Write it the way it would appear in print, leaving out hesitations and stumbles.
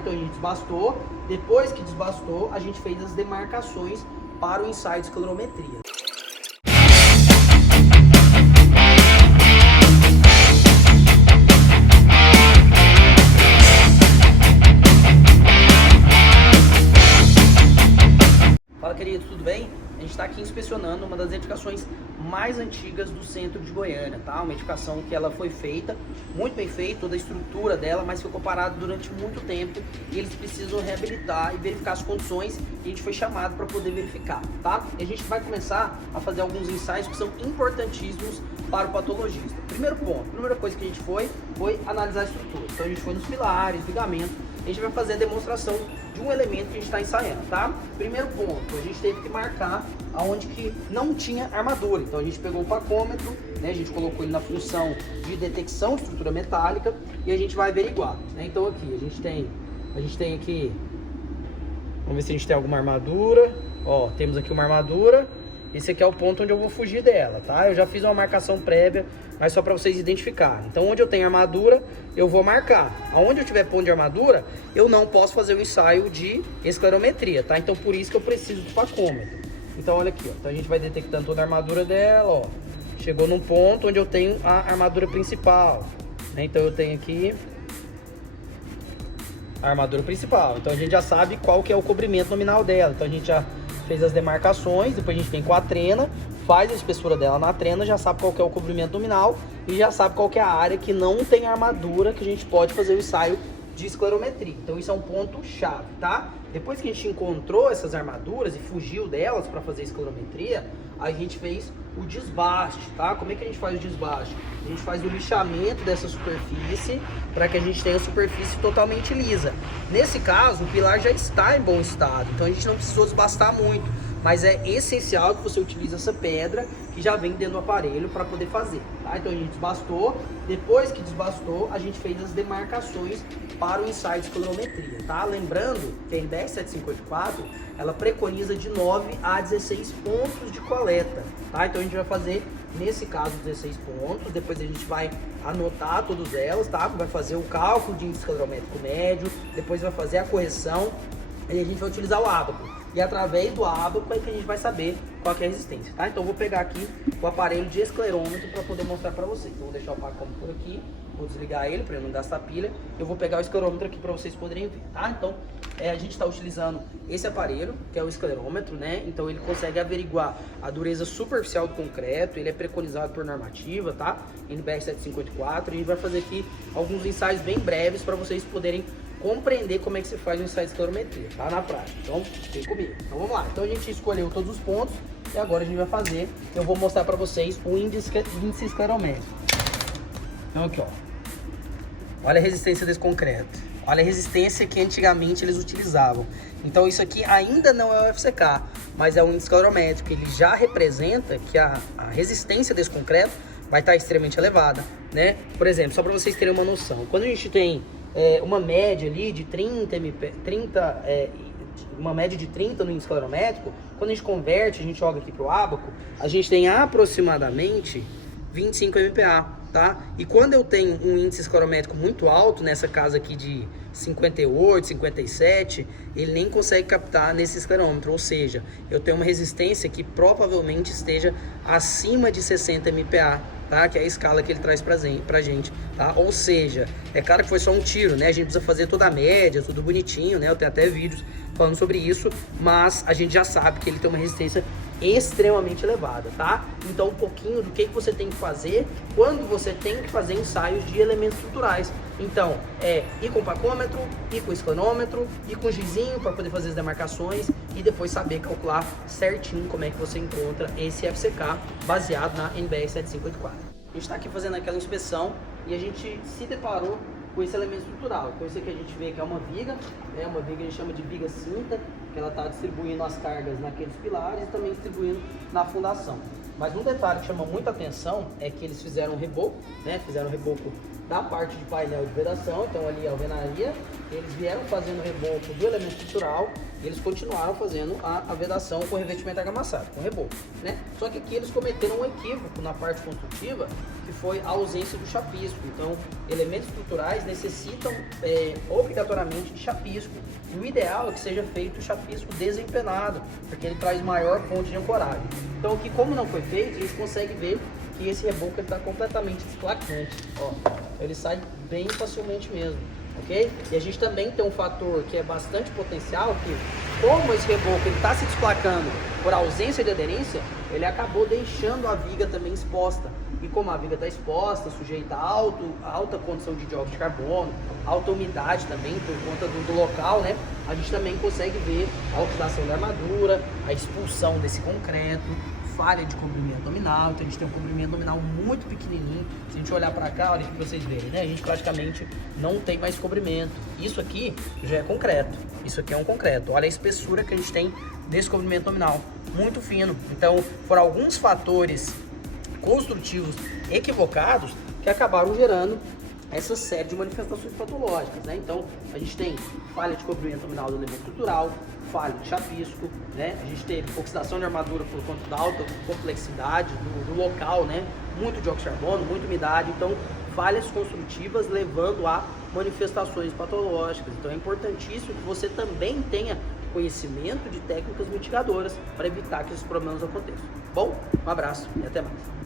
Então a gente desbastou, depois que desbastou, a gente fez as demarcações para o ensaio de esclerometria. Fala, querido, tudo bem? A gente está aqui inspecionando uma das edificações mais antigas do centro de Goiânia, tá? Uma edificação que ela foi feita, muito bem feita, toda a estrutura dela, mas ficou parada durante muito tempo e eles precisam reabilitar e verificar as condições e a gente foi chamado para poder verificar, tá? E a gente vai começar a fazer alguns ensaios que são importantíssimos para o patologista. Primeiro ponto, a primeira coisa que a gente foi analisar a estrutura. Então a gente foi nos pilares, ligamento, a gente vai fazer a demonstração de um elemento que a gente está ensaiando, tá? Primeiro ponto, a gente teve que marcar aonde que não tinha armadura. Então a gente pegou o pacômetro, né? A gente colocou ele na função de detecção de estrutura metálica e a gente vai averiguar, né? Então aqui a gente tem aqui, vamos ver se a gente tem alguma armadura. Ó, temos aqui uma armadura. Esse aqui é o ponto onde eu vou fugir dela, tá? Eu já fiz uma marcação prévia, mas só para vocês identificarem. Então, onde eu tenho armadura, eu vou marcar. Aonde eu tiver ponto de armadura, eu não posso fazer o ensaio de esclerometria, tá? Então, por isso que eu preciso do pacômetro. Então, olha aqui, ó. Então, a gente vai detectando toda a armadura dela, ó. Chegou num ponto onde eu tenho a armadura principal, né? Então, eu tenho aqui a armadura principal. Então, a gente já sabe qual que é o cobrimento nominal dela. Então, a gente já fez as demarcações, depois a gente vem com a trena, faz a espessura dela na trena, já sabe qual que é o cobrimento nominal e já sabe qual que é a área que não tem armadura que a gente pode fazer o ensaio de esclerometria. Então isso é um ponto chave, tá? Depois que a gente encontrou essas armaduras e fugiu delas para fazer a esclerometria, a gente fez o desbaste, tá? Como é que a gente faz o desbaste? A gente faz o lixamento dessa superfície para que a gente tenha a superfície totalmente lisa. Nesse caso, o pilar já está em bom estado, então a gente não precisou desbastar muito, mas é essencial que você utilize essa pedra que já vem dentro do aparelho para poder fazer, tá? Então a gente desbastou, depois que desbastou, a gente fez as demarcações para o ensaio de esclerometria, tá? Lembrando que a NBR 754, ela preconiza de 9 a 16 pontos de coleta, tá? Então a gente vai fazer, nesse caso, 16 pontos, depois a gente vai anotar todas elas, tá? Vai fazer o cálculo de índice esclerométrico médio, depois vai fazer a correção e a gente vai utilizar o ábaco. E através do ábaco é que a gente vai saber qual que é a resistência, tá? Então eu vou pegar aqui o aparelho de esclerômetro para poder mostrar para vocês. Então vou deixar o pacômetro por aqui, vou desligar ele para ele não gastar pilha. Eu vou pegar o esclerômetro aqui para vocês poderem ver, tá? Então a gente está utilizando esse aparelho, que é o esclerômetro, né? Então ele consegue averiguar a dureza superficial do concreto, ele é preconizado por normativa, tá? NBR 754. A gente vai fazer aqui alguns ensaios bem breves para vocês poderem compreender como é que se faz um ensaio de esclerometria, tá? Na prática. Então, vem comigo. Então, vamos lá. Então, a gente escolheu todos os pontos e agora a gente vai fazer. Eu vou mostrar para vocês o índice esclerométrico. Então, aqui, ó. Olha a resistência desse concreto. Olha a resistência que antigamente eles utilizavam. Então, isso aqui ainda não é o FCK, mas é o índice esclerométrico. Ele já representa que a resistência desse concreto vai estar extremamente elevada, né? Por exemplo, só para vocês terem uma noção. Quando a gente tem uma média ali de 30 uma média de 30 no índice esclerométrico, quando a gente converte, a gente joga aqui para o ábaco, a gente tem aproximadamente 25 MPa, tá? E quando eu tenho um índice esclerométrico muito alto, nessa casa aqui de 58, 57, ele nem consegue captar nesse esclerômetro, ou seja, eu tenho uma resistência que provavelmente esteja acima de 60 MPa, tá? Que é a escala que ele traz pra gente, tá? Ou seja, é claro que foi só um tiro, né? A gente precisa fazer toda a média, tudo bonitinho, né? Eu tenho até vídeos falando sobre isso, mas a gente já sabe que ele tem uma resistência extremamente elevada, tá? Então um pouquinho do que você tem que fazer quando você tem que fazer ensaios de elementos estruturais. Então ir com pacômetro, ir com esclerômetro, ir com gizinho para poder fazer as demarcações e depois saber calcular certinho como é que você encontra esse FCK baseado na NBR 754. A gente está aqui fazendo aquela inspeção e a gente se deparou com esse elemento estrutural. Então isso aqui a gente vê que é uma viga, né? Uma viga que a gente chama de viga cinta, que ela está distribuindo as cargas naqueles pilares e também distribuindo na fundação. Mas um detalhe que chama muita atenção é que eles fizeram um reboco, né? Fizeram um reboco da parte de painel de vedação, então ali a alvenaria, eles vieram fazendo o reboco do elemento estrutural e eles continuaram fazendo a vedação com revestimento argamassado, com reboco, né? Só que aqui eles cometeram um equívoco na parte construtiva, que foi a ausência do chapisco. Então, elementos estruturais necessitam obrigatoriamente de chapisco. E o ideal é que seja feito o chapisco desempenado, porque ele traz maior ponto de ancoragem. Então aqui, como não foi feito, eles conseguem ver que esse reboco está completamente desplacante, ó. Ele sai bem facilmente mesmo, ok? E a gente também tem um fator que é bastante potencial, que como esse reboco está se desplacando por ausência de aderência, ele acabou deixando a viga também exposta. E como a viga está exposta, sujeita a alta condição de dióxido de carbono, alta umidade também por conta do local, né? A gente também consegue ver a oxidação da armadura, a expulsão desse concreto, falha de cobrimento nominal. Então a gente tem um cobrimento nominal muito pequenininho. Se a gente olhar para cá, olha para vocês verem, né? A gente praticamente não tem mais cobrimento. Isso aqui já é concreto. Isso aqui é um concreto. Olha a espessura que a gente tem desse cobrimento nominal, muito fino. Então foram alguns fatores construtivos equivocados que acabaram gerando essa série de manifestações patológicas, né? Então a gente tem falha de cobrimento nominal do elemento estrutural, falha de chapisco, né? A gente teve oxidação de armadura por conta da alta complexidade do local, né? Muito dióxido de carbono, muita umidade, então falhas construtivas levando a manifestações patológicas. Então é importantíssimo que você também tenha conhecimento de técnicas mitigadoras para evitar que esses problemas aconteçam. Bom, um abraço e até mais.